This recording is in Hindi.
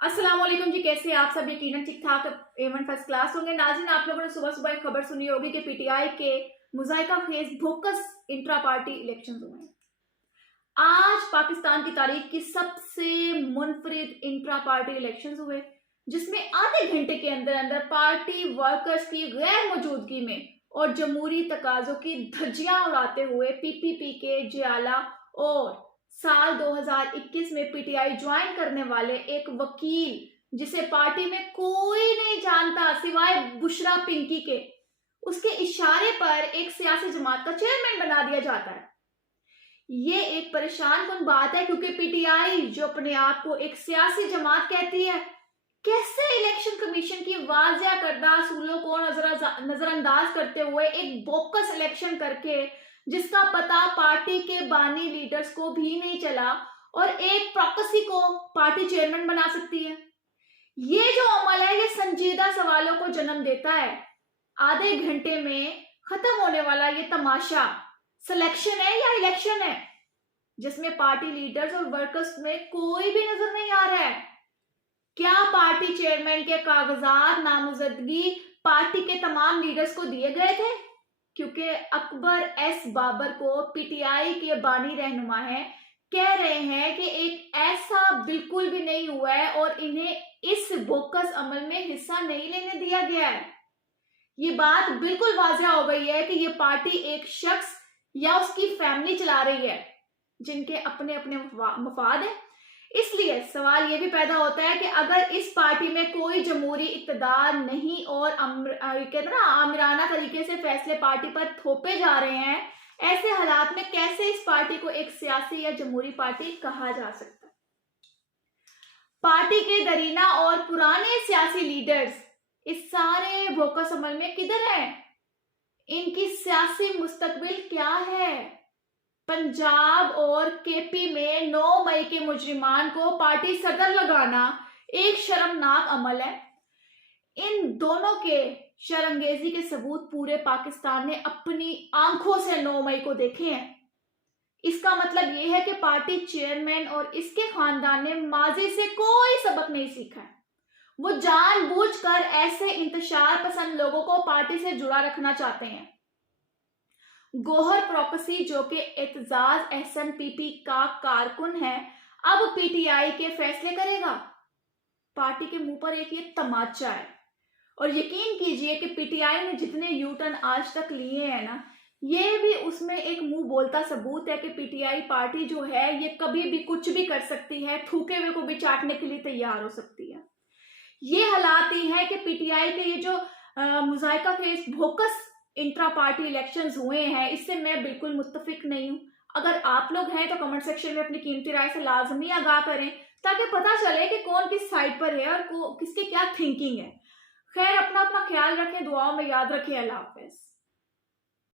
अस्सलाम वालेकुम जी, कैसे आप सब? यकीनन ठीक ठाक एवन फर्स्ट क्लास होंगे। नाज़रीन, आप लोगों ने सुबह सुबह एक खबर सुनी होगी कि पीटीआई के मुज़ाहिका खेज भोकस इंट्रा पार्टी इलेक्शन हुए हैं। आज पाकिस्तान की तारीख की सबसे मुनफरिद इंट्रा पार्टी इलेक्शन हुए, जिसमें आधे घंटे के अंदर अंदर पार्टी वर्कर्स की गैर मौजूदगी में और जमहूरी तकाजों की धज्जियां उड़ाते हुए पीपीपी के जियाला और साल 2021 में पीटीआई ज्वाइन करने वाले एक वकील, जिसे पार्टी में कोई नहीं जानता सिवाय बुशरा पिंकी के, उसके इशारे पर एक सियासी जमात का चेयरमैन बना दिया जाता है। ये एक परेशान कुन बात है, क्योंकि पीटीआई जो अपने आप को एक सियासी जमात कहती है, कैसे इलेक्शन कमीशन की वाज़िया करदा असूलों को नजरअंदाज करते हुए एक बोकस इलेक्शन करके, जिसका पता पार्टी के बानी लीडर्स को भी नहीं चला, और एक प्रॉक्सी को पार्टी चेयरमैन बना सकती है। ये जो अमल है, ये संजीदा सवालों को जन्म देता है। आधे घंटे में खत्म होने वाला ये तमाशा सिलेक्शन है या इलेक्शन है, जिसमें पार्टी लीडर्स और वर्कर्स में कोई भी नजर नहीं आ रहा है। क्या पार्टी चेयरमैन के कागजात नामजदगी पार्टी के तमाम लीडर्स को दिए गए थे? क्योंकि अकबर एस बाबर को पीटीआई के बानी रहनुमा है, कह रहे हैं कि एक ऐसा बिल्कुल भी नहीं हुआ है और इन्हें इस बोकस अमल में हिस्सा नहीं लेने दिया गया है। ये बात बिल्कुल वाज़िया हो गई है कि ये पार्टी एक शख्स या उसकी फैमिली चला रही है, जिनके अपने अपने मफाद है। इसलिए सवाल ये भी पैदा होता है कि अगर इस पार्टी में कोई जमहूरी इक़्तिदार नहीं और आमिराना तरीके से फैसले पार्टी पर थोपे जा रहे हैं, ऐसे हालात में कैसे इस पार्टी को एक सियासी या जमहूरी पार्टी कहा जा सकता है? पार्टी के दरीना और पुराने सियासी लीडर्स इस सारे बोकस अमल में किधर हैं? इनकी सियासी मुस्तकबिल क्या है? पंजाब और केपी में 9 मई के मुजरिमान को पार्टी सदर लगाना एक शर्मनाक अमल है। इन दोनों के शर्मंगेजी के सबूत पूरे पाकिस्तान ने अपनी आंखों से 9 मई को देखे हैं। इसका मतलब यह है कि पार्टी चेयरमैन और इसके खानदान ने माजी से कोई सबक नहीं सीखा है। वो जानबूझकर ऐसे इंतशार पसंद लोगों को पार्टी से जुड़ा रखना चाहते हैं। गोहर प्रॉक्सी, जो कि एतजाज एहसन पीपी का कारकुन है, अब पीटीआई के फैसले करेगा। पार्टी के मुंह पर एक ये तमाचा है, और यकीन कीजिए कि पीटीआई ने जितने यू टर्न आज तक लिए हैं ना, ये भी उसमें एक मुंह बोलता सबूत है कि पीटीआई पार्टी जो है, ये कभी भी कुछ भी कर सकती है, थूके हुए को भी चाटने के लिए तैयार हो सकती है। ये हालात ही है कि पीटीआई के ये जो मुज़ाहिका खेज भोकस इंट्रा पार्टी इलेक्शंस हुए हैं, इससे मैं बिल्कुल मुत्तफिक नहीं हूं। अगर आप लोग हैं तो कमेंट सेक्शन में अपनी कीमती राय से लाजमी आगाह करें, ताकि पता चले कि कौन किस साइड पर है और किसकी क्या थिंकिंग है। खैर, अपना अपना ख्याल रखें, दुआओं में याद रखें। अल्लाह हाफ़िज़।